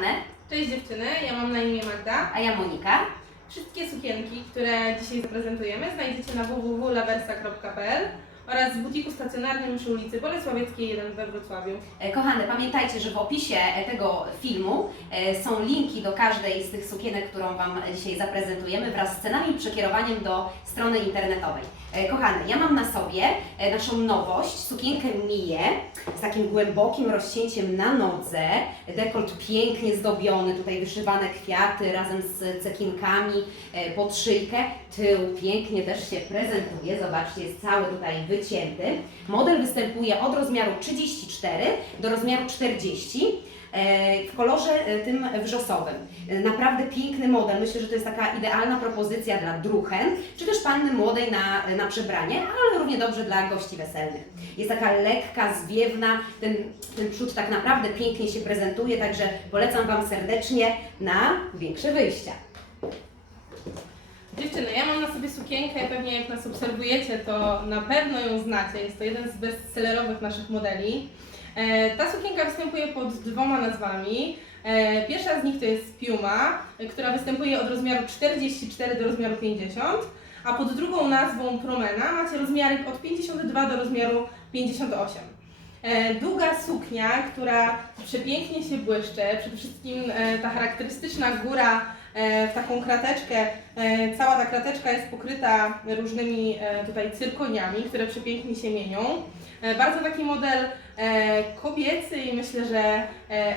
Anę, Cześć dziewczyny, ja mam na imię Magda. a ja Monika. Wszystkie sukienki, które dzisiaj zaprezentujemy znajdziecie na www.laversa.pl oraz w butiku stacjonarnym przy ulicy Bolesławieckiej 1 we Wrocławiu. E, Kochane, pamiętajcie, że w opisie e, tego filmu e, są linki do każdej z tych sukienek, którą Wam dzisiaj zaprezentujemy wraz z cenami i przekierowaniem do strony internetowej. Kochane, ja mam na sobie naszą nowość, sukienkę Miję z takim głębokim rozcięciem na nodze, dekolt pięknie zdobiony, tutaj wyszywane kwiaty razem z cekinkami pod szyjkę, tył pięknie też się prezentuje, zobaczcie, jest cały tutaj wycięty. Model występuje od rozmiaru 34 do rozmiaru 40 e, w kolorze e, tym wrzosowym. E, Naprawdę piękny model. Myślę, że to jest taka idealna propozycja dla druchen, czy też panny młodej na, na przebranie, ale równie dobrze dla gości weselnych. Jest taka lekka, zwiewna, ten, ten przód tak naprawdę pięknie się prezentuje, także polecam Wam serdecznie na większe wyjścia. Dziewczyny, ja mam na sobie sukienkę, pewnie jak nas obserwujecie, to na pewno ją znacie. Jest to jeden z bestsellerowych naszych modeli. E, ta sukienka występuje pod dwoma nazwami. E, pierwsza z nich to jest Piuma, e, która występuje od rozmiaru 44 do rozmiaru 50, a pod drugą nazwą Promena macie rozmiary od 52 do rozmiaru 58. E, Długa suknia, która przepięknie się błyszczy, przede wszystkim e, ta charakterystyczna góra w taką krateczkę. E, Cała ta krateczka jest pokryta różnymi e, tutaj cyrkoniami, które przepięknie się mienią. E, Bardzo taki model e, kobiecy i myślę, że e,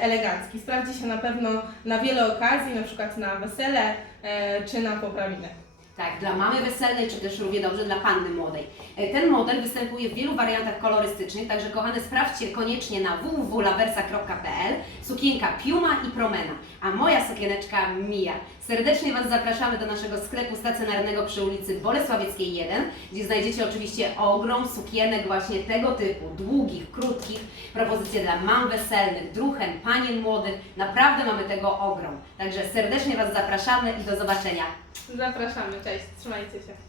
elegancki. Sprawdzi się na pewno na wiele okazji, na przykład na wesele e, czy na poprawinę. Tak, dla mamy weselnej, czy też równie dobrze dla panny młodej. E, Ten model występuje w wielu wariantach kolorystycznych, także kochane sprawdźcie koniecznie na www.laversa.pl sukienka Piuma i Promena, a moja sukieneczka Mija. Serdecznie Was zapraszamy do naszego sklepu stacjonarnego przy ulicy Bolesławieckiej 1, gdzie znajdziecie oczywiście ogrom sukienek właśnie tego typu, długich, krótkich, propozycje dla mam weselnych, druchen, panien młodych. Naprawdę mamy tego ogrom. Także serdecznie Was zapraszamy i do zobaczenia. Zapraszamy, cześć, trzymajcie się.